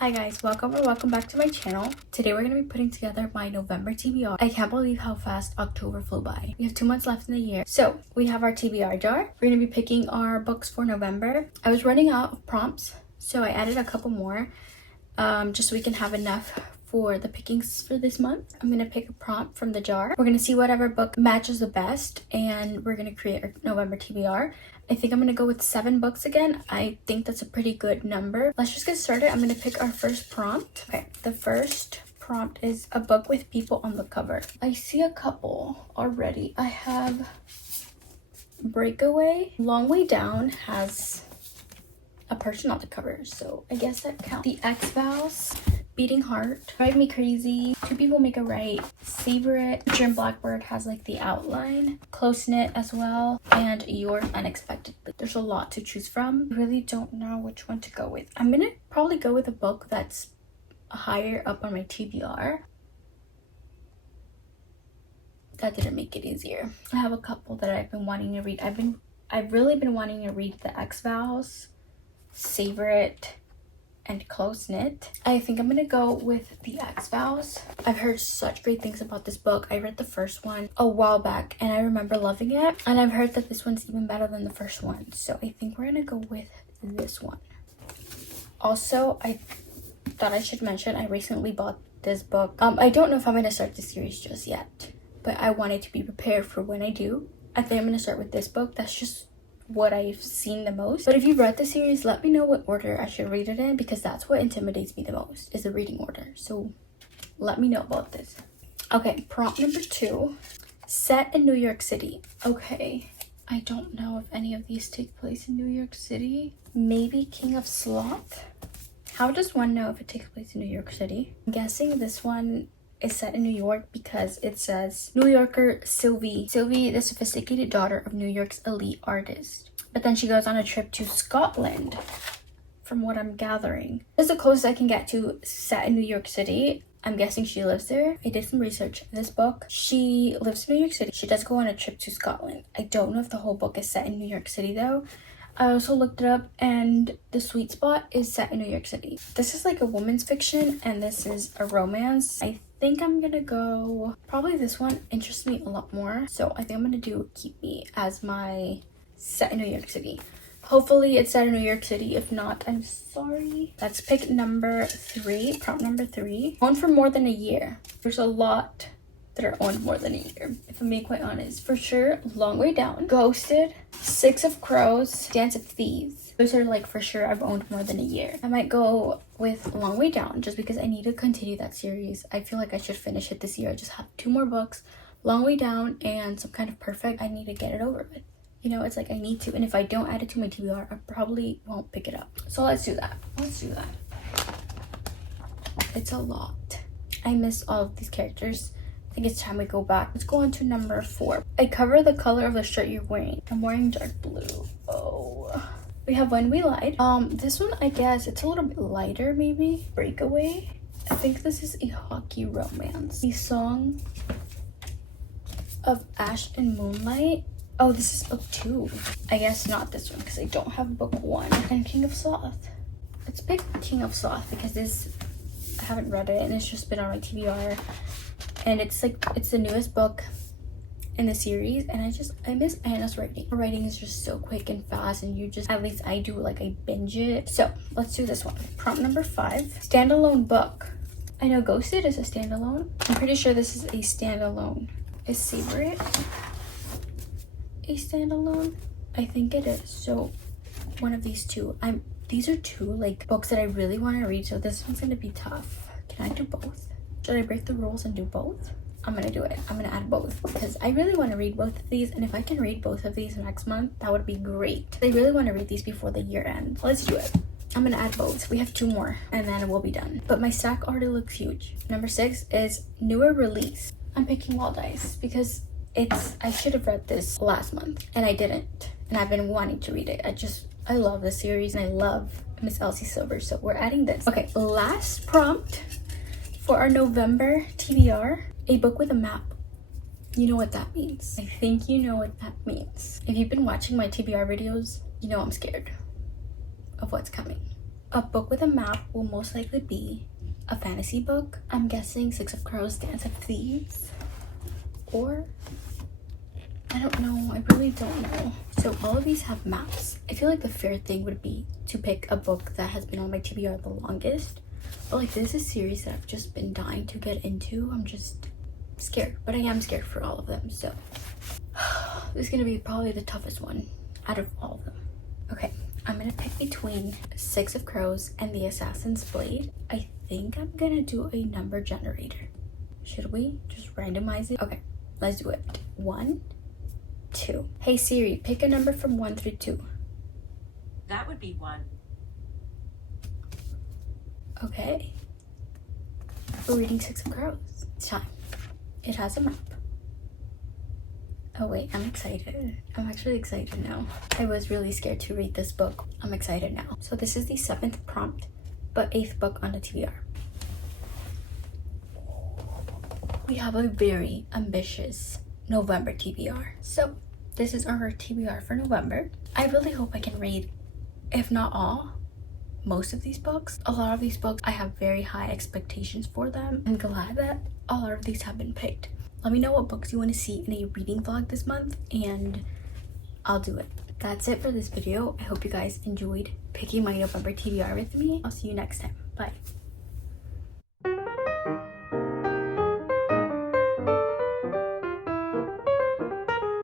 Hi guys, welcome back to my channel. Today we're going to be putting together my November TBR. I can't believe how fast October flew by. We have 2 months left in the year. So we have our TBR jar. We're going to be picking our books for November. I was running out of prompts, so I added a couple more just so we can have enough for the pickings for this month. I'm going to pick a prompt from the jar. We're going to see whatever book matches the best and we're going to create our November TBR. I think I'm going to go with 7 books again. I think that's a pretty good number. Let's just get started. I'm going to pick our first prompt. Okay, the first prompt is a book with people on the cover. I see a couple already. I have Breakaway. Long Way Down has a person on the cover, so I guess that counts. The X-Vows, Beating Heart, Drive Me Crazy, Two People Make a Right, Savor It, Jim Blackbird has like the outline, Close Knit as well, and Yours Unexpectedly. There's a lot to choose from. I really don't know which one to go with. I'm gonna probably go with a book that's higher up on my TBR. That didn't make it easier. I have a couple that I've been wanting to read. I've really been wanting to read The X-Vows, Savor It, and Close Knit. I think I'm gonna go with The X-Vows. I've heard such great things about this book. I read the first one a while back and I remember loving it, and I've heard that this one's even better than the first one, so I think we're gonna go with this one. Also, I thought I should mention I recently bought this book. I don't know if I'm gonna start the series just yet, but I wanted to be prepared for when I do. I think I'm gonna start with this book. That's just what I've seen the most. But if you've read the series, let me know what order I should read it in, because that's what intimidates me the most, is the reading order. So let me know about this. Okay, prompt number 2, set in New York City. Okay, I don't know if any of these take place in New York City. Maybe King of Sloth? How does one know if it takes place in New York City? I'm guessing this one is set in New York because it says New Yorker Sylvie, the sophisticated daughter of New York's elite artist. But then she goes on a trip to Scotland, from what I'm gathering. This is the closest I can get to set in New York City. I'm guessing she lives there. I did some research. This book, she lives in New York City. She does go on a trip to Scotland. I don't know if the whole book is set in New York City though. I also looked it up and The Sweet Spot is set in New York City. This is like a woman's fiction and this is a romance. I think I'm gonna go, probably this one interests me a lot more, so I think I'm gonna do Keep Me as my set in New York City. Hopefully it's set in New York City. If not, I'm sorry. Let's pick number 3, prompt number 3. Owned for more than a year. There's a lot that are owned more than a year, if I'm being quite honest. For sure, Long Way Down, Ghosted, 6 of Crows, Dance of Thieves. Those are like for sure I've owned more than a year. I might go with Long Way Down just because I need to continue that series. I feel like I should finish it this year. I just have 2 more books, Long Way Down and Some Kind of Perfect. I need to get it over with. You know, it's like I need to, and if I don't add it to my TBR, I probably won't pick it up. So let's do that. It's a lot. I miss all of these characters. I think it's time we go back. Let's go on to number 4. I cover the color of the shirt you're wearing. I'm wearing dark blue. Oh. We have When We Lied. This one, I guess it's a little bit lighter, maybe. Breakaway. I think this is a hockey romance. The Song of Ash and Moonlight. Oh, this is book 2. I guess not this one because I don't have book 1. And King of Sloth. Let's pick King of Sloth because I haven't read it and it's just been on my TBR. And it's the newest book in the series, and I miss Anna's writing. Her writing is just so quick and fast, and at least I do, like I binge it. So let's do this one. Prompt number 5, standalone book. I know Ghosted is a standalone. I'm pretty sure this is a standalone. Is Savor It a standalone? I think it is. So one of these two. These are 2 like books that I really want to read, so this one's gonna be tough. Can I do both? Should I break the rules and do both? I'm gonna do it. I'm gonna add both because I really want to read both of these, and if I can read both of these next month, that would be great. I really want to read these before the year ends. Let's do it. I'm gonna add both. We have 2 more and then we'll be done. But my stack already looks huge. Number 6 is newer release. I'm picking Wild Ice because I should have read this last month and I didn't. And I've been wanting to read it. I love this series and I love Miss Elsie Silver, so we're adding this. Okay, last prompt for our November TBR, a book with a map. You know what that means. I think you know what that means. If you've been watching my TBR videos, you know I'm scared of what's coming. A book with a map will most likely be a fantasy book. I'm guessing Six of Crows, Dance of Thieves, or I don't know. I really don't know. So all of these have maps. I feel like the fair thing would be to pick a book that has been on my TBR the longest. But like, this is a series that I've just been dying to get into. I'm just scared, but I am scared for all of them. So this is gonna be probably the toughest one out of all of them. Okay, I'm gonna pick between Six of Crows and The Assassin's Blade. I think I'm gonna do a number generator. Should we just randomize it? Okay, let's do it. 1, 2. Hey Siri, pick a number from 1 through 2. That would be 1. Okay. We're reading Six of Crows. It's time. It has a map. Oh wait, I'm excited. I'm actually excited now. I was really scared to read this book. I'm excited now. So this is the 7th prompt, but 8th book on the TBR. We have a very ambitious November TBR. So this is our TBR for November. I really hope I can read, if not all, most of these books. A lot of these books, I have very high expectations for them. I'm glad that a lot of these have been picked. Let me know what books you want to see in a reading vlog this month, and I'll do it. That's it for this video. I hope you guys enjoyed picking my November TBR with me. I'll see you next time. Bye.